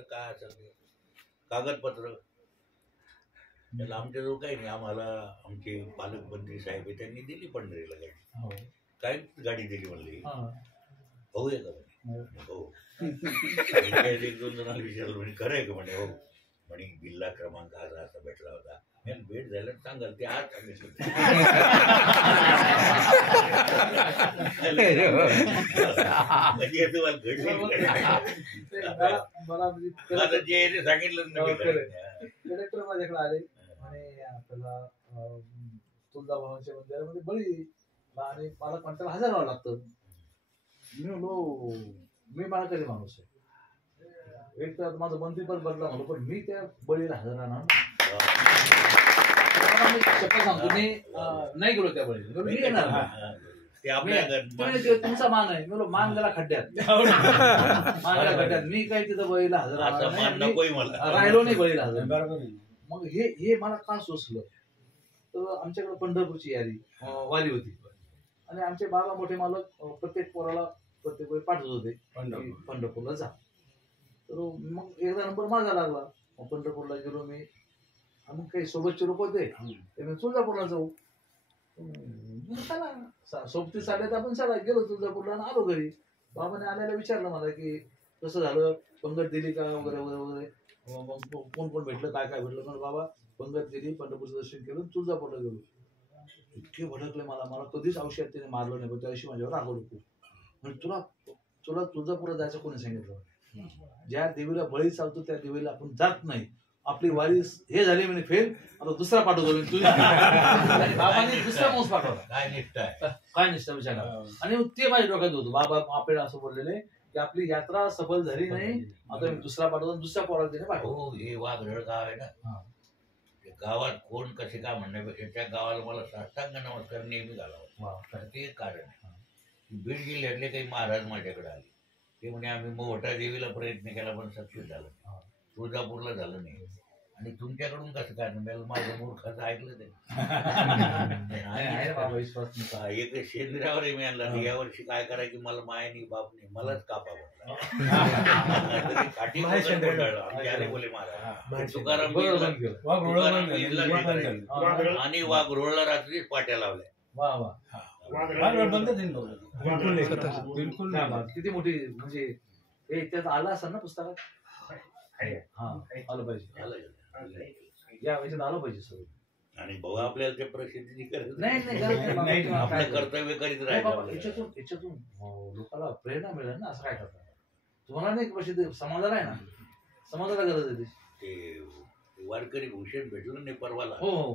तुमचं काय असेल ते कागदपत्र त्याला आमच्याजवळ काही नाही. आम्हाला आमचे पालकमंत्री साहेब आहे त्यांनी दिली पंढरीला गाडी. काय गाडी दिली म्हणली भाऊ आहे का म्हणे हो. एक दोन जणांना विचारलं म्हणे खरं आहे का म्हणे हो. म्हणे बिल्ला क्रमांक असा असा भेटला होता. भेट झालं सांगाल ते आज सांगितलं म्हणजे तुम्हाला घडले जे सांगितलं कलेक्टर माझ्याकडे आले आणि आपल्याला तुळजाभवानीच्या मंदिरामध्ये बळी आणि मला कंटाळा हजर व्हावं लागतं. मी म्हणलो मी मला कधी माणूस आहे. एक तर माझं मंत्री पण बदला म्हणलो पण मी त्या बळीला हजर राहणार. शपथ सांगतो मी नाही गेलो त्या बळीला. मी येणार तुमचा मान आहे. मी मान गेला खड्ड्यात मान गेला खड्ड्यात. मी काही तिथं बळीला हजर राहिलो नाही बळीला हजर. मग हे मला का सोचलं तर आमच्याकडे पंढरपूरची वारी होती आणि आमचे बाबा मोठे मालक प्रत्येक पोराला प्रत्येक वेळी पाठवत होते पंढरपूरला जा. तर मग एकदा नंबर माझा लागला. मग पंढरपूरला गेलो मी. मग काही सोबतचे लोक होते ते मी तुळजापूरला जाऊ चला सोबती चालले तर आपण चला गेलो तुळजापूरला आणि आलो घरी. बाबाने आल्याला विचारलं मला की कसं झालं पंगत दिली का वगैरे वगैरे वगैरे. मग कोण कोण भेटलं काय काय भेटलं. पण बाबा पंगत दिली पंढरपूरचं दर्शन केलं तुळजापूरला गेलो. इतके भडकले मला कधीच औषध त्याने मारलं नाही. पण त्या दिवशी माझ्यावर रागवलं खूप. म्हणजे तुला तुळजापूरला जायचं कोणी सांगितलं. ज्या देवीला बळी चालतो त्या देवीला आपण जात नाही. आपली वारी हे झाली म्हणजे फेल. आता दुसरा पाठवतो बाबांनी दुसरा माणूस पाठवला. काय निष्ठा विचारा. आणि ते माझ्या डोक्यात होतं. बाबा आपल्याला असं बोललेले की आपली यात्रा सफल झाली नाही आता मी दुसरा पाठवतो दुसऱ्या पोराला तिने पाठवतो. हे वाघरळ गाव आहे ना गावात कोण कसे काय म्हणण्यापेक्षा त्या गावाला मला साष्टांग नमस्कार नेहमी घालावा. ते एक कारण आहे. बीड जिल्ह्यातले काही महाराज माझ्याकडे आले. ते म्हणे आम्ही मोठा देवीला प्रयत्न केला पण सक्सेस झालं तुळजापूरला झालं नाही. आणि तुमच्याकडून कसं काय माझ्या मूर्खाचं ऐकलं ते एक शेंद्रावर मी आणला. या वर्षी काय करायची मला माया नाही बाप नाही मलाच कापा बोले महाराज तुकाराम आणि वाघरोळला रात्रीच पाट्या लावल्या. किती मोठी म्हणजे त्यात आला असेल ना पुस्तकात. हा आलं पाहिजे या वेळेस आलं पाहिजे सगळं. आणि भाऊ आपल्याला ते प्रसिद्धी करत नाही आपलं कर्तव्य करीत राहायचं. याच्यातून लोकांना प्रेरणा मिळेल ना. असं काय करतात तुम्हाला नाही प्रसिद्धी समाजाला आहे ना. समाजाला गरज आहे ते वारकरी भूषण भेटलं नाही परवाला. हो हो.